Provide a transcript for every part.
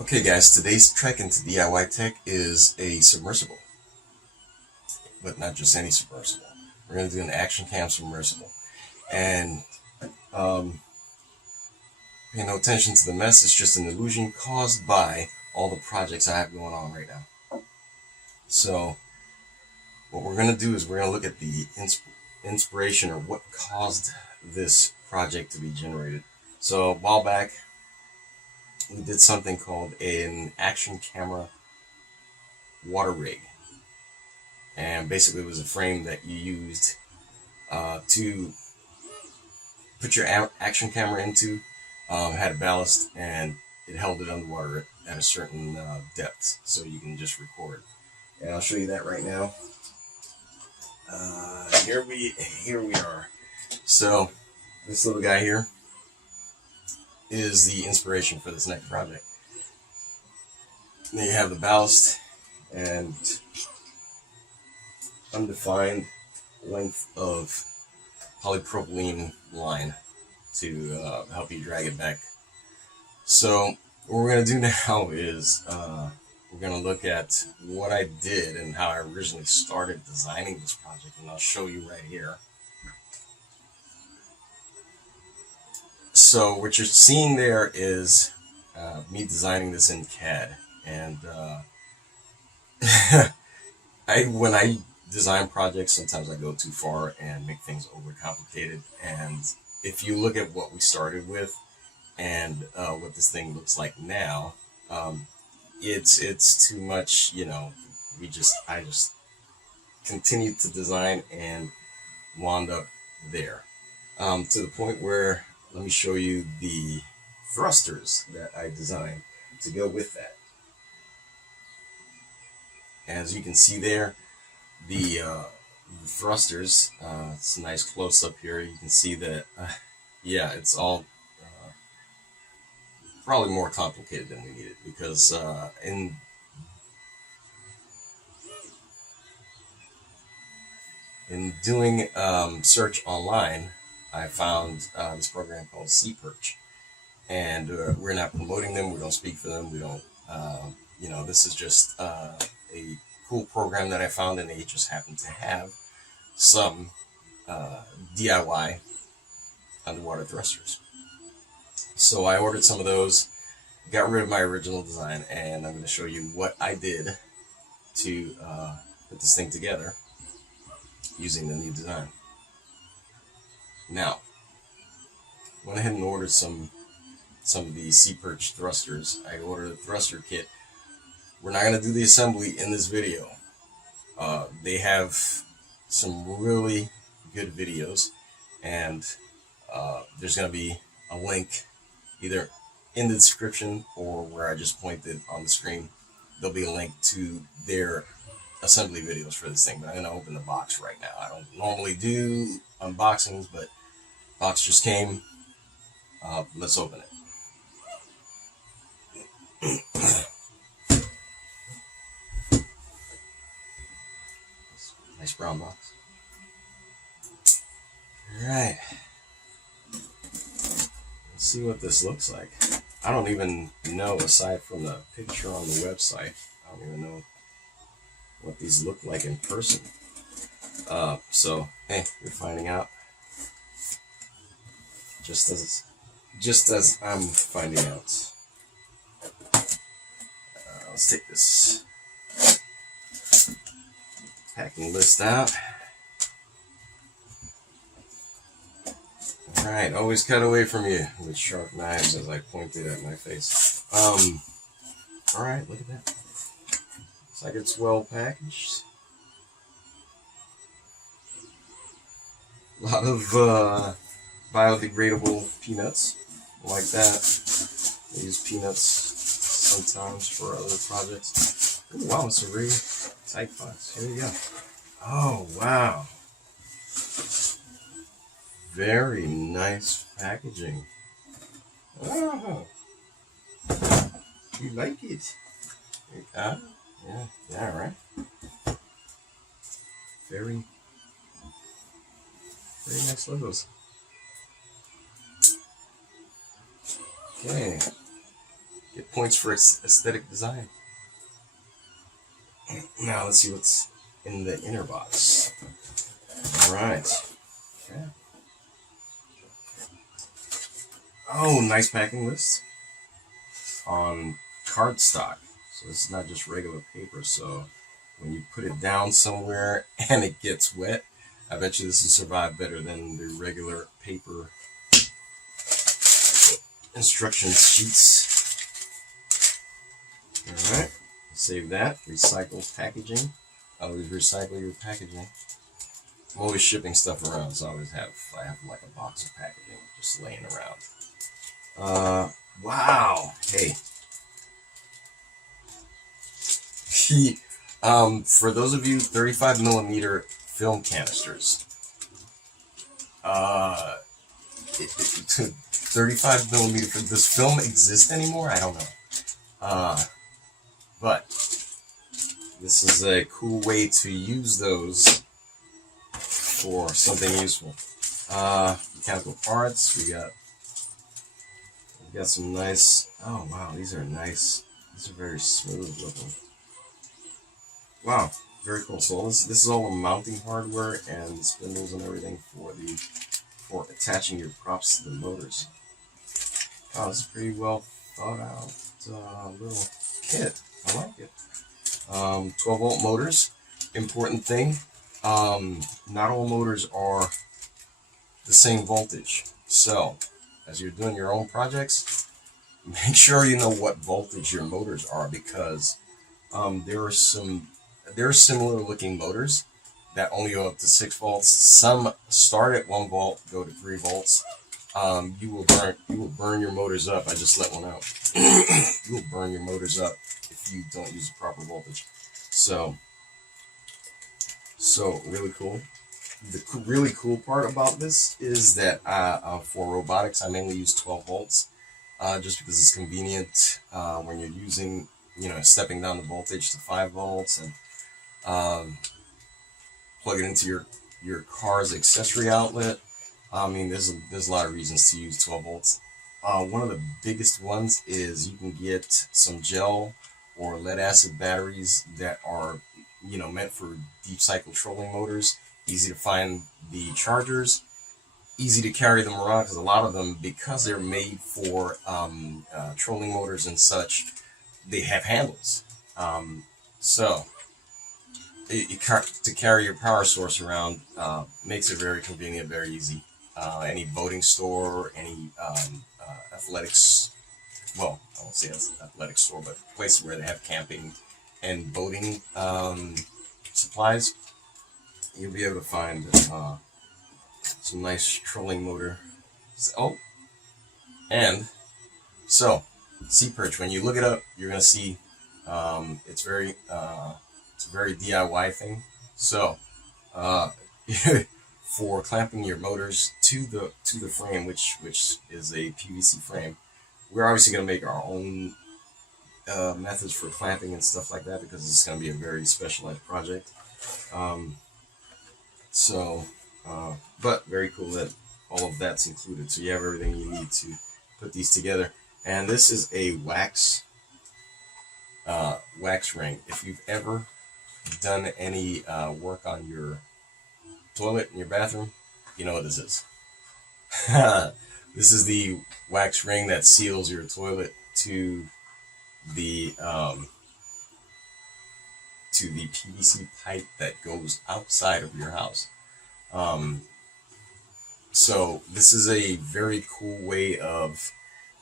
Okay guys, today's trek into DIY tech is a submersible, but not just any submersible. We're going to do an action cam submersible, and pay no attention to the mess. It's just an illusion caused by all the projects I have going on right now. So what we're going to do is we're going to look at the inspiration or what caused this project to be generated. So a while back we did something called an action camera water rig, and basically it was a frame that you used to put your action camera into. Had a ballast and it held it underwater at a certain depth, so you can just record. And I'll show you that right now. Here we are. So this little guy here is the inspiration for this next project. Then you have the ballast and undefined length of polypropylene line to help you drag it back. So what we're going to do now is we're going to look at what I did and how I originally started designing this project, and I'll show you right here. So what you're seeing there is me designing this in CAD, and when I design projects, sometimes I go too far and make things overcomplicated. And if you look at what we started with and what this thing looks like now, it's too much. You know, I just continued to design and wound up there, to the point where, let me show you the thrusters that I designed to go with that. As you can see there, the thrusters, it's a nice close up here. You can see that, yeah, it's all probably more complicated than we needed, because in doing search online, I found this program called Seaperch, and we're not promoting them. We don't speak for them. We don't, you know, this is just a cool program that I found, and they just happen to have some DIY underwater thrusters. So I ordered some of those, got rid of my original design, and I'm going to show you what I did to put this thing together using the new design. Now, went ahead and ordered some of the Seaperch thrusters. I ordered a thruster kit. We're not going to do the assembly in this video. They have some really good videos, and there's going to be a link either in the description or where I just pointed on the screen. There'll be a link to their assembly videos for this thing, but I'm going to open the box right now. I don't normally do unboxings, but box just came. Let's open it. Nice brown box. Alright. Let's see what this looks like. I don't even know, aside from the picture on the website, I don't even know what these look like in person. So, hey, you're finding out. Just as I'm finding out. Let's take this packing list out. Alright, always cut away from you with sharp knives as I pointed at my face. Alright, look at that. Looks like it's well packaged. A lot of biodegradable peanuts, like that. I use peanuts sometimes for other projects. Ooh, wow, it's a really tight box. Here we go. Oh, wow. Very nice packaging. Oh, you like it? Yeah, right. Very nice logos. Okay. Get points for aesthetic design. Now let's see what's in the inner box. All right. Okay. Oh, nice packing list on cardstock. So this is not just regular paper. So when you put it down somewhere and it gets wet, I bet you this will survive better than the regular paper instruction sheets. All right, save that. Recycle packaging. Always recycle your packaging. I'm always shipping stuff around, so I have like a box of packaging just laying around. Wow. Hey. For those of you 35 millimeter film canisters, 35 millimeter. Does film exist anymore? I don't know. But this is a cool way to use those for something useful. Mechanical parts. We got some nice. Oh wow, these are nice. These are very smooth looking. Wow, very cool. So this is all the mounting hardware and the spindles and everything for attaching your props to the motors. Oh, this is pretty well thought out little kit. I like it. 12-volt motors. Important thing. Not all motors are the same voltage. So, as you're doing your own projects, make sure you know what voltage your motors are, because there are similar looking motors that only go up to 6 volts. Some start at 1 volt, go to 3 volts. You will burn your motors up. I just let one out. You will burn your motors up if you don't use the proper voltage. So really cool. The really cool part about this is that for robotics, I mainly use 12 volts, just because it's convenient when you're using, stepping down the voltage to 5 volts and plug it into your car's accessory outlet. I mean, there's a lot of reasons to use 12 volts. One of the biggest ones is you can get some gel or lead acid batteries that are, meant for deep cycle trolling motors. Easy to find the chargers, easy to carry them around, because a lot of them, because they're made for trolling motors and such, they have handles. So to carry your power source around makes it very convenient, very easy. Any boating store, any athletics, well, I won't say athletic store, but places where they have camping and boating supplies, you'll be able to find some nice trolling motor. Oh, and so Seaperch, when you look it up, you're gonna see it's a very DIY thing. So for clamping your motors to the frame, which is a PVC frame, we're obviously going to make our own methods for clamping and stuff like that, because it's going to be a very specialized project. But very cool that all of that's included, so you have everything you need to put these together. And this is a wax ring. If you've ever done any work on your toilet in your bathroom, you know what this is. This is the wax ring that seals your toilet to the PVC pipe that goes outside of your house. So this is a very cool way of,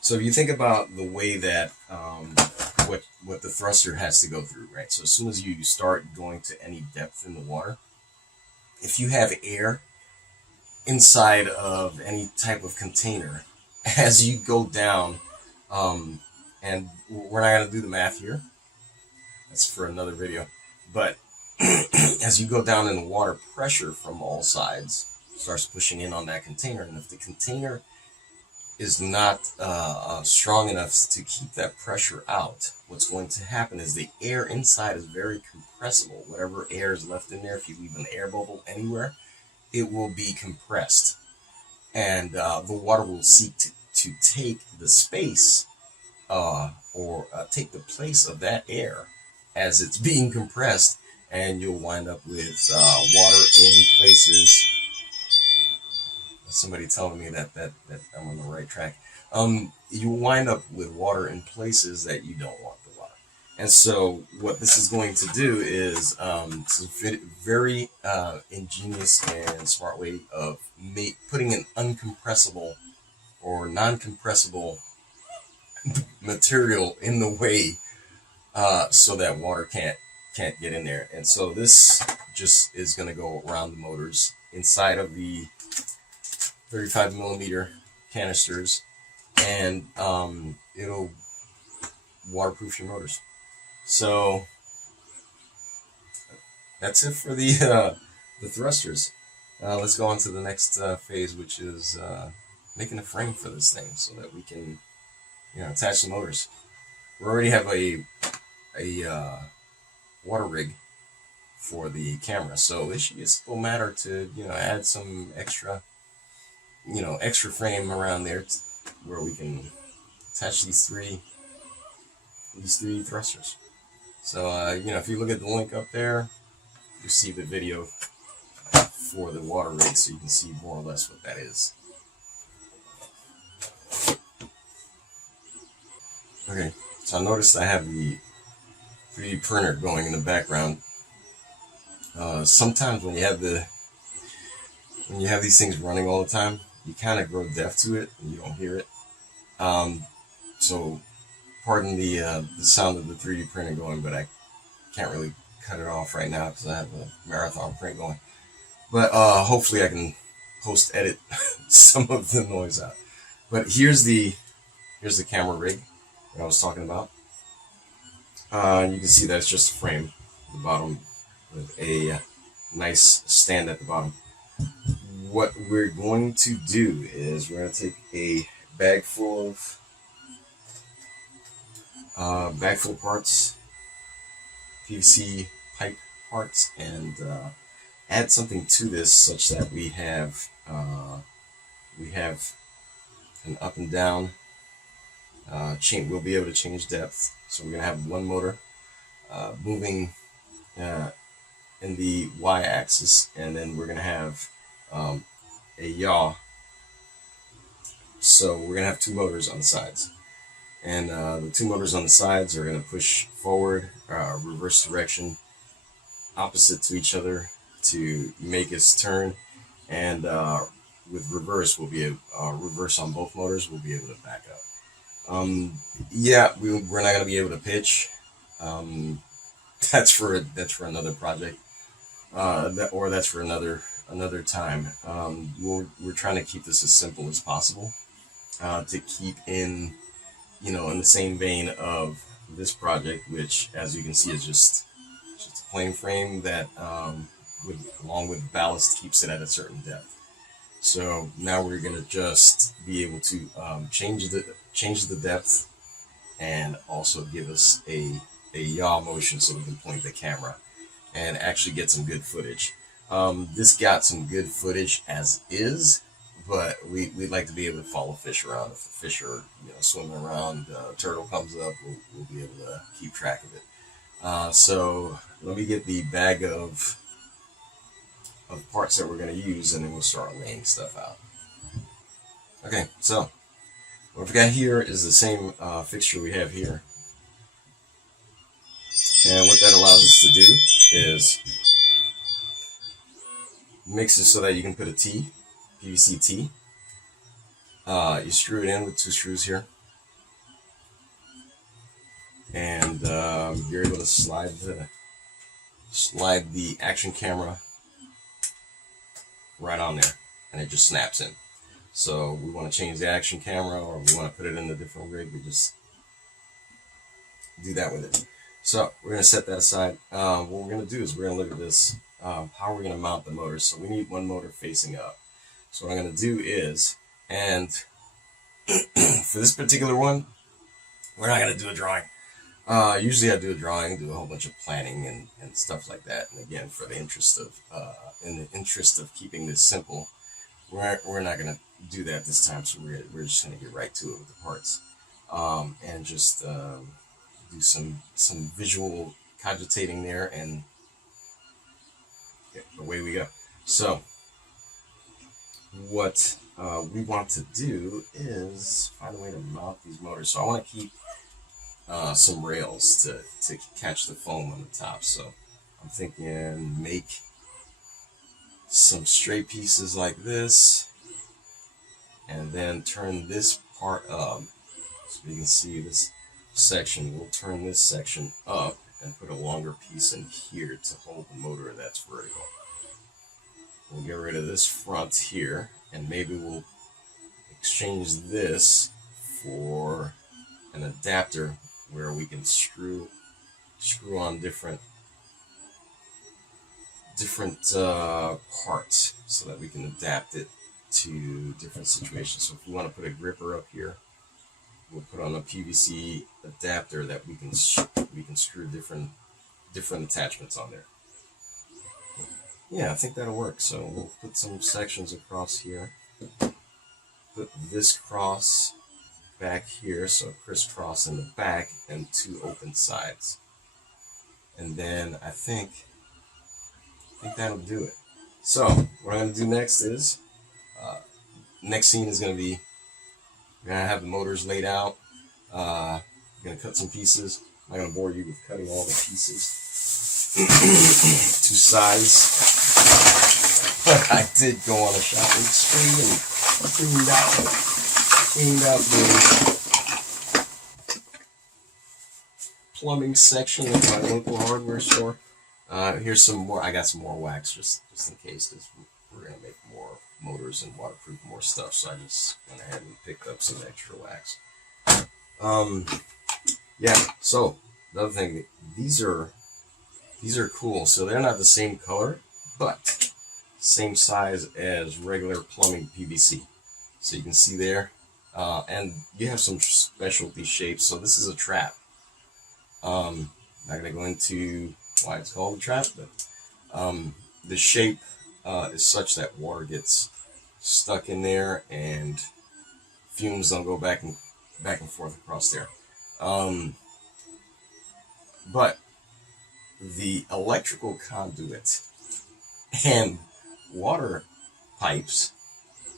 so if you think about the way that what the thruster has to go through, right? So as soon as you start going to any depth in the water, if you have air inside of any type of container, as you go down, and we're not going to do the math here, that's for another video, but as you go down in the water, pressure from all sides starts pushing in on that container, and if the container is not strong enough to keep that pressure out, what's going to happen is the air inside is very compressible. Whatever air is left in there, if you leave an air bubble anywhere, it will be compressed, and the water will seek to take the space take the place of that air as it's being compressed, and you'll wind up with water in places. Somebody telling me that I'm on the right track. You wind up with water in places that you don't want the water. And so what this is going to do is it's a very ingenious and smart way of putting an uncompressible or non-compressible material in the way so that water can't get in there. And so this just is going to go around the motors inside of the 35 millimeter canisters, and it'll waterproof your motors. So that's it for the thrusters. Let's go on to the next phase, which is making a frame for this thing so that we can, attach the motors. We already have a water rig for the camera, so it should be a simple matter to add some extra frame around there where we can attach these three thrusters. So if you look at the link up there, you see the video for the water rig, so you can see more or less what that is. Okay, so I noticed I have the 3D printer going in the background. Sometimes when you have these things running all the time, you kind of grow deaf to it and you don't hear it. So pardon the sound of the 3D printer going, but I can't really cut it off right now because I have a marathon print going. But hopefully I can post-edit some of the noise out. But here's the camera rig that I was talking about. You can see that it's just a frame at the bottom with a nice stand at the bottom. What we're going to do is we're going to take a bag full of parts, PVC pipe parts, and add something to this such that we have an up and down chain. We'll be able to change depth. So we're going to have one motor moving in the y-axis, and then we're going to have a yaw. So we're going to have two motors on the sides, and the two motors on the sides are going to push forward, reverse direction, opposite to each other to make us turn, and with reverse we'll be reverse on both motors. We'll be able to back up. We're not going to be able to pitch. That's for another project, that's for another time. We're trying to keep this as simple as possible, to keep in the same vein of this project, which, as you can see, is just a plain frame that along with ballast keeps it at a certain depth. So now we're going to just be able to change the depth and also give us a yaw motion so we can point the camera and actually get some good footage. This got some good footage as is, but we'd like to be able to follow fish around. If the fish are swimming around, a turtle comes up, we'll be able to keep track of it. So let me get the bag of parts that we're going to use, and then we'll start laying stuff out. Okay, so what we've got here is the same fixture we have here. And what that allows us to do is mix it so that you can put a T, PVC T. You screw it in with two screws here. And you're able to slide the action camera right on there, and it just snaps in. So we want to change the action camera, or we want to put it in a different rig, we just do that with it. So we're going to set that aside. What we're going to do is we're going to look at this, how are we going to mount the motors. So we need one motor facing up. So what I'm going to do is, and for this particular one, we're not going to do a drawing. Usually I do a drawing, do a whole bunch of planning and stuff like that. And again, for the interest of in the interest of keeping this simple, we're not going to do that this time. So we're just going to get right to it with the parts. and just do some visual cogitating there, and away we go. So what we want to do is find a way to mount these motors. So I want to keep some rails to catch the foam on the top. So I'm thinking make some straight pieces like this, and then turn this part up. So you can see this section, we'll turn this section up and put a longer piece in here to hold the motor that's vertical. We'll get rid of this front here, and maybe we'll exchange this for an adapter where we can screw on different parts so that we can adapt it to different situations. So if we want to put a gripper up here, we'll put on a PVC adapter that we can screw different attachments on there. Yeah, I think that'll work. So we'll put some sections across here. Put this cross back here, so crisscross in the back and two open sides. And then I think that'll do it. So what I'm going to do next is, next scene is going to be, we're going to have the motors laid out. I'm going to cut some pieces. I'm not going to bore you with cutting all the pieces to size. But I did go on a shopping spree and cleaned out the plumbing section of my local hardware store. Here's some more. I got some more wax just in case, because we're going to make more motors and waterproof more stuff. So I just went ahead and picked up some extra wax. Yeah, so the other thing, these are cool. So they're not the same color, but same size as regular plumbing PVC. So you can see there, and you have some specialty shapes. So this is a trap. Not going to go into why it's called a trap, but the shape is such that water gets stuck in there and fumes don't go back and forth across there. But the electrical conduit and water pipes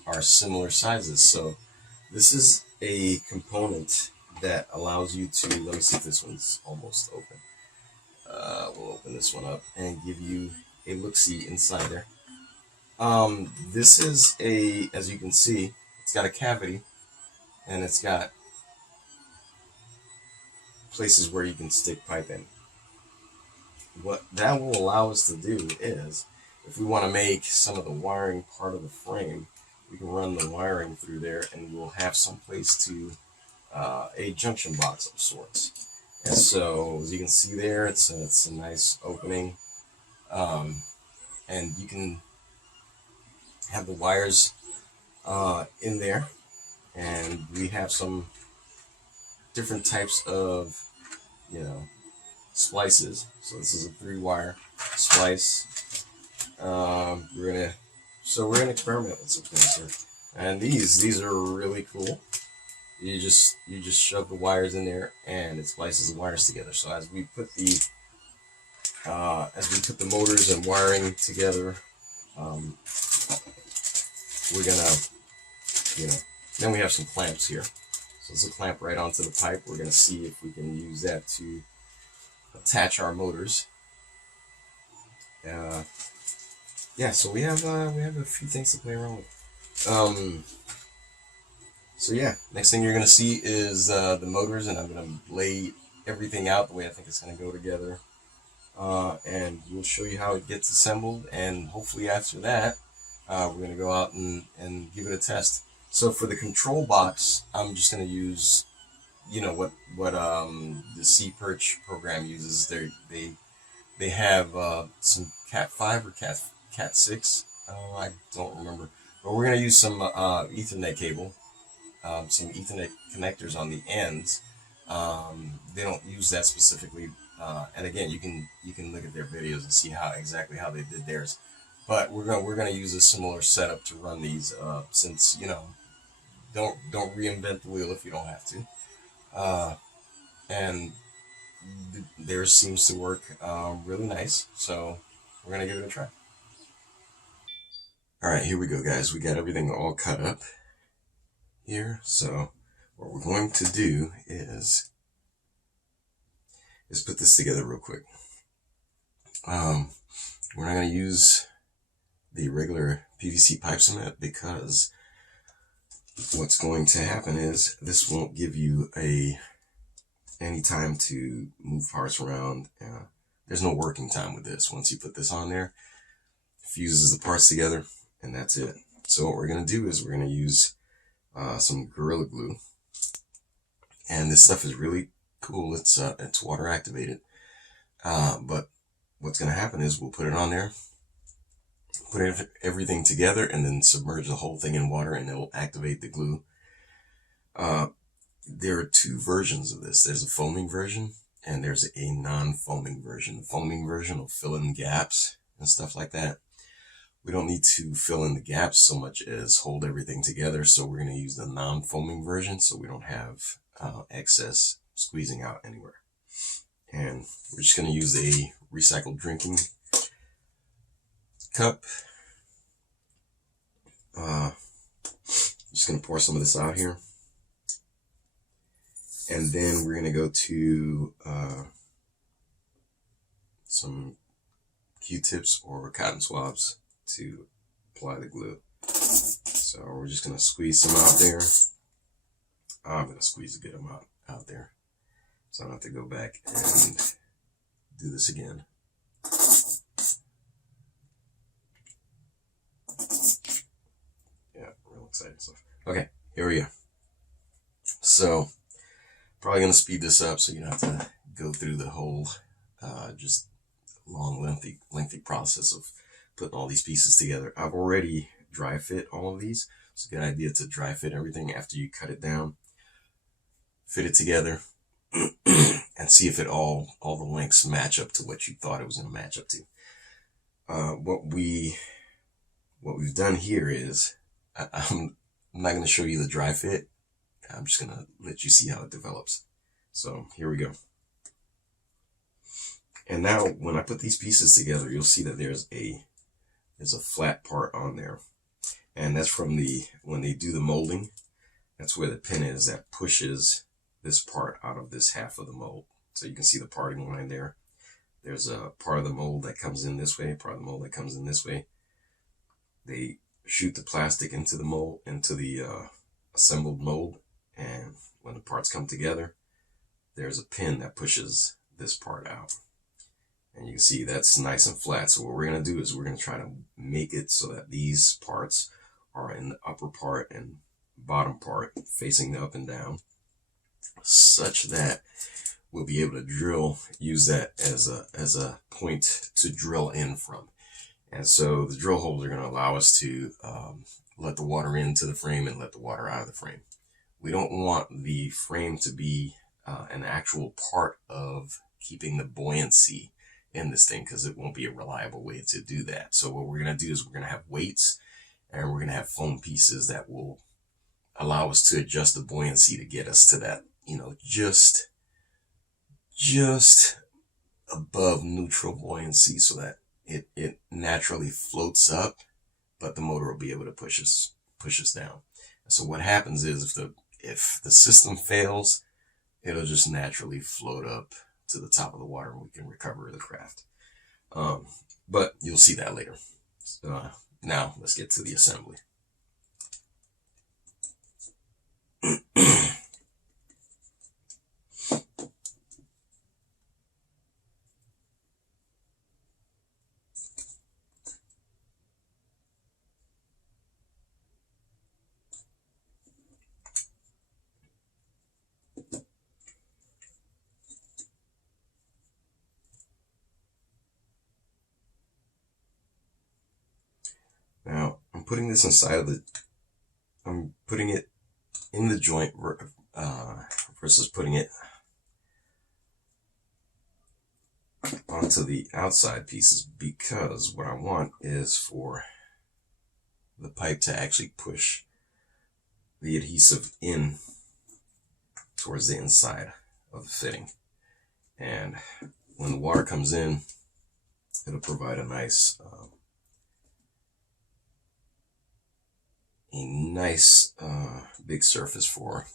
are similar sizes. So this is a component that allows you to, let me see if this one's almost open. We'll open this one up and give you a look-see inside there. This is as you can see, it's got a cavity and it's got places where you can stick pipe in. What that will allow us to do is, if we want to make some of the wiring part of the frame, we can run the wiring through there and we'll have some place to a junction box of sorts. And so as you can see there, it's a nice opening, and you can have the wires in there, and we have some different types of splices. So this is a 3-wire splice. We're gonna experiment with some things here, and these are really cool. You just shove the wires in there and it splices the wires together. So as we put the motors and wiring together, we're gonna then we have some clamps here. So it's a clamp right onto the pipe. We're gonna see if we can use that to attach our motors. Yeah, so we have a few things to play around with. So yeah, next thing you're going to see is the motors, and I'm going to lay everything out the way I think it's going to go together. And we'll show you how it gets assembled, and hopefully after that, we're going to go out and give it a test. So for the control box, I'm just going to use, what the Seaperch program uses. They have some Cat 5 or Cat 6, I don't remember. But we're going to use some Ethernet cable. Some Ethernet connectors on the ends. They don't use that specifically, and again, you can look at their videos and see exactly how they did theirs. But we're gonna use a similar setup to run these, since don't reinvent the wheel if you don't have to. and theirs seems to work really nice. So we're gonna give it a try. All right, here we go, guys. We got everything all cut up here. So what we're going to do is put this together real quick. We're not going to use the regular PVC pipe cement because what's going to happen is this won't give you any time to move parts around. There's no working time with this. Once you put this on there, it fuses the parts together, and that's it. So what we're going to do is we're going to use some Gorilla Glue, and this stuff is really cool. It's water activated, but what's going to happen is we'll put it on there, put everything together, and then submerge the whole thing in water, and it'll activate the glue. There are two versions of this. There's a foaming version and there's a non-foaming version. The foaming version will fill in gaps and stuff like that. We don't need to fill in the gaps so much as hold everything together. So we're going to use the non-foaming version so we don't have excess squeezing out anywhere. And we're just going to use a recycled drinking cup. Just going to pour some of this out here. And then we're going to go to some Q-tips or cotton swabs to apply the glue. So we're just going to squeeze some out there. I'm going to squeeze a good amount out there, so I don't have to go back and do this again. Yeah, real exciting stuff. Okay, here we go. So probably going to speed this up so you don't have to go through the whole just long, lengthy process of putting all these pieces together. I've already dry fit all of these. It's a good idea to dry fit everything after you cut it down. Fit it together and see if all the lengths match up to what you thought it was going to match up to. What we've done here is, I'm not going to show you the dry fit. I'm just going to let you see how it develops. So here we go. And now when I put these pieces together, you'll see that there's a flat part on there. And that's from when they do the molding, that's where the pin is that pushes this part out of this half of the mold. So you can see the parting line there. There's a part of the mold that comes in this way, part of the mold that comes in this way. They shoot the plastic into the mold, into the assembled mold. And when the parts come together, there's a pin that pushes this part out. And you can see that's nice and flat. So what we're going to do is we're going to try to make it so that these parts are in the upper part and bottom part facing up and down, such that we'll be able to use that as a point to drill in from. And so the drill holes are going to allow us to let the water into the frame and let the water out of the frame. We don't want the frame to be an actual part of keeping the buoyancy in this thing, because it won't be a reliable way to do that. So what we're going to do is we're going to have weights, and we're going to have foam pieces that will allow us to adjust the buoyancy to get us to that, just above neutral buoyancy, so that it naturally floats up, but the motor will be able to push us down. So what happens is if the system fails, it'll just naturally float up to the top of the water and we can recover the craft. But you'll see that later. Now let's get to the assembly. Now I'm putting this I'm putting it in the joint versus putting it onto the outside pieces, because what I want is for the pipe to actually push the adhesive in towards the inside of the fitting. And when the water comes in, it'll provide a nice big surface for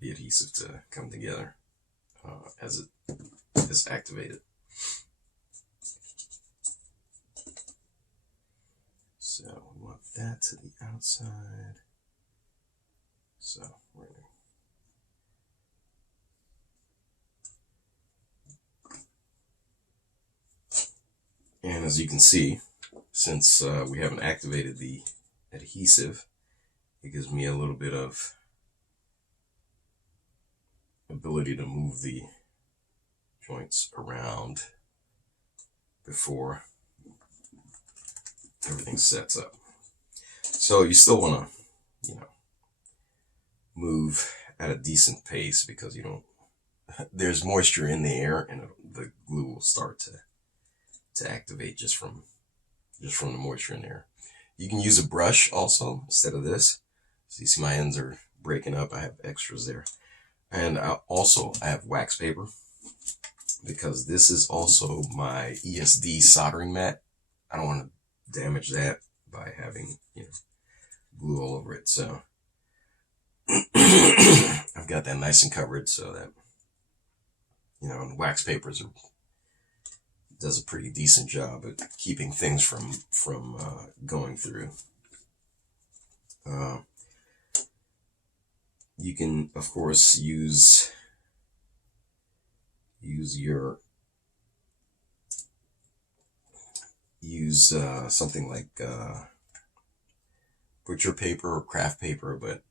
the adhesive to come together as it is activated. So we want that to the outside. So we're gonna and as you can see, since we haven't activated the adhesive, it gives me a little bit of ability to move the joints around before everything sets up. So you still want to, move at a decent pace, because you don't, there's moisture in the air, and the glue will start to activate just from the moisture in there. You can use a brush also instead of this. So you see my ends are breaking up. I have extras there. And I have wax paper, because this is also my ESD soldering mat. I don't want to damage that by having glue all over it. So I've got that nice and covered, so that and wax papers does a pretty decent job at keeping things from going through. You can, of course, use something like butcher paper or craft paper, but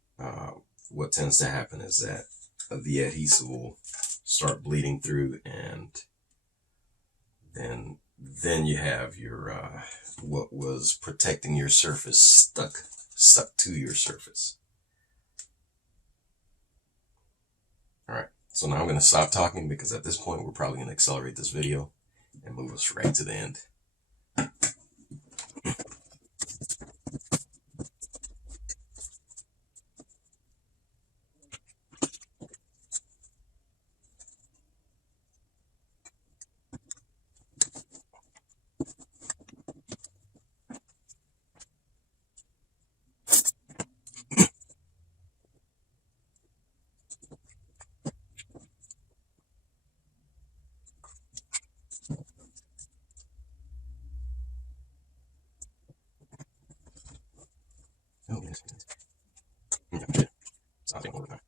what tends to happen is that the adhesive will start bleeding through, and then you have your what was protecting your surface stuck to your surface. All right, so now I'm going to stop talking, because at this point we're probably going to accelerate this video and move us right to the end. Oh, yes. Yeah, stop taking over time.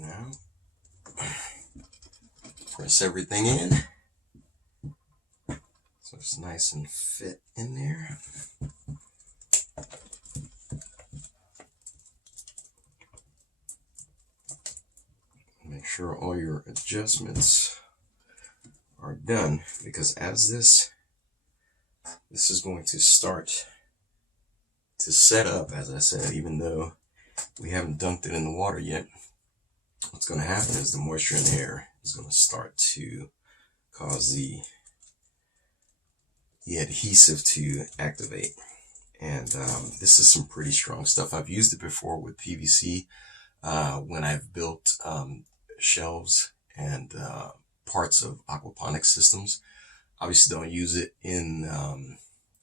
Now, press everything in so it's nice and fit in there. Make sure all your adjustments are done, because as this is going to start to set up, as I said, even though we haven't dunked it in the water yet, what's going to happen is the moisture in the air is going to start to cause the adhesive to activate. And this is some pretty strong stuff. I've used it before with PVC when I've built shelves and parts of aquaponics systems. Obviously don't use it in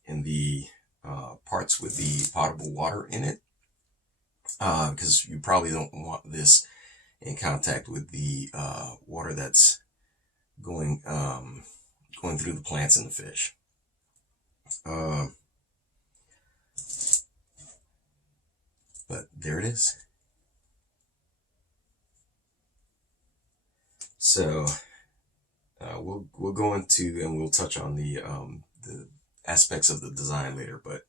the parts with the potable water in it, because you probably don't want this in contact with the water that's going through the plants and the fish. But there it is. So we'll go into, and we'll touch on the aspects of the design later, but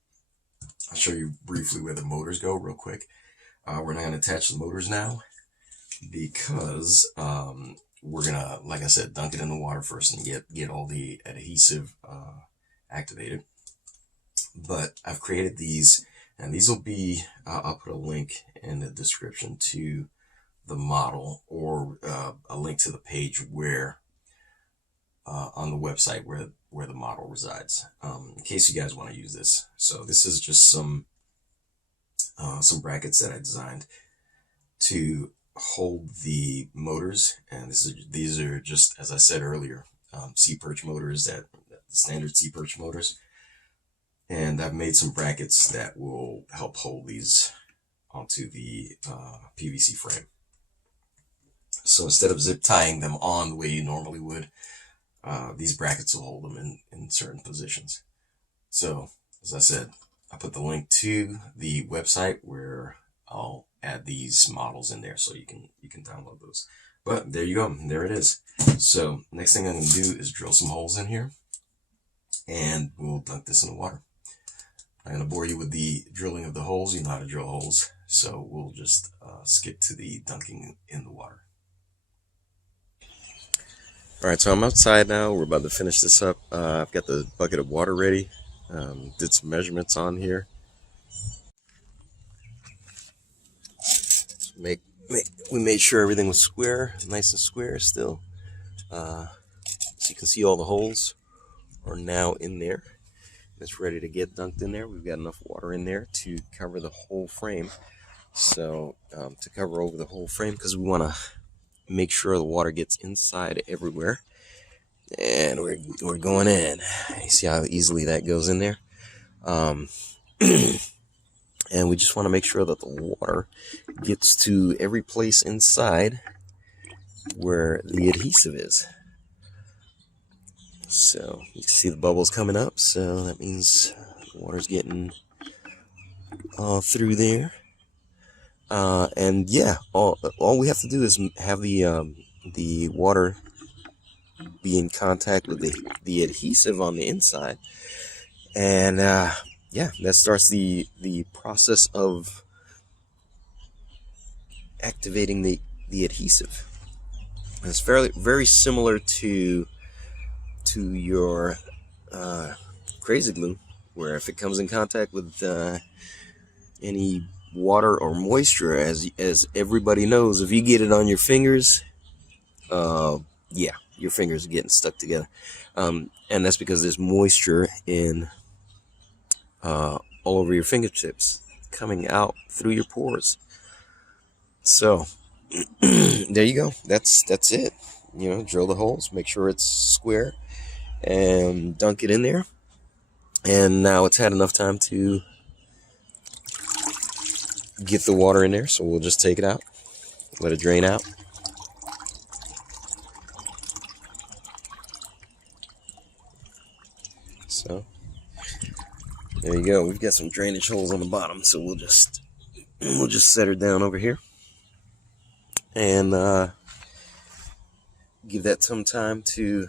I'll show you briefly where the motors go real quick. We're not going to attach the motors now because we're gonna, like I said, dunk it in the water first and get all the adhesive activated. But I've created these, and these will be, I'll put a link in the description to the model, or a link to the page where on the website where the model resides, in case you guys want to use this. So this is just some brackets that I designed to hold the motors, and these are just, as I said earlier, Seaperch motors, the standard Seaperch motors. And I've made some brackets that will help hold these onto the PVC frame. So instead of zip tying them on the way you normally would, these brackets will hold them in certain positions. So, as I said, I put the link to the website where I'll add these models in there so you can download those. But there you go, there it is. So next thing I'm going to do is drill some holes in here, and we'll dunk this in the water. I'm going to bore you with the drilling of the holes. You know how to drill holes, so we'll just skip to the dunking in the water. Alright, so I'm outside now. We're about to finish this up. I've got the bucket of water ready. Did some measurements on here. We made sure everything was square, nice and square still. So you can see all the holes are now in there. It's ready to get dunked in there. We've got enough water in there to cover the whole frame. So to cover over the whole frame, because we want to make sure the water gets inside everywhere. And we're going in. You see how easily that goes in there? And we just want to make sure that the water gets to every place inside where the adhesive is. So you can see the bubbles coming up, so that means the water's getting all through there. And yeah, all we have to do is have the water be in contact with the adhesive on the inside, and yeah, that starts the process of activating the adhesive. And it's very similar to your crazy glue, where if it comes in contact with any water or moisture, as everybody knows, if you get it on your fingers, yeah, your fingers are getting stuck together, and that's because there's moisture in all over your fingertips, coming out through your pores. So there you go. That's it. You know, drill the holes, make sure it's square, and dunk it in there. And now it's had enough time to get the water in there, so we'll just take it out, let it drain out. So there you go. We've got some drainage holes on the bottom, so we'll just set her down over here and give that some time to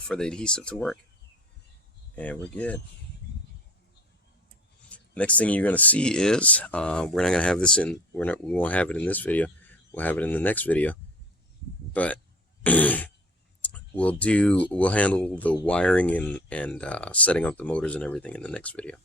for the adhesive to work, and we're good. Next thing you're going to see is we're not going to have this in. We won't have it in this video. We'll have it in the next video, but we'll handle the wiring and setting up the motors and everything in the next video.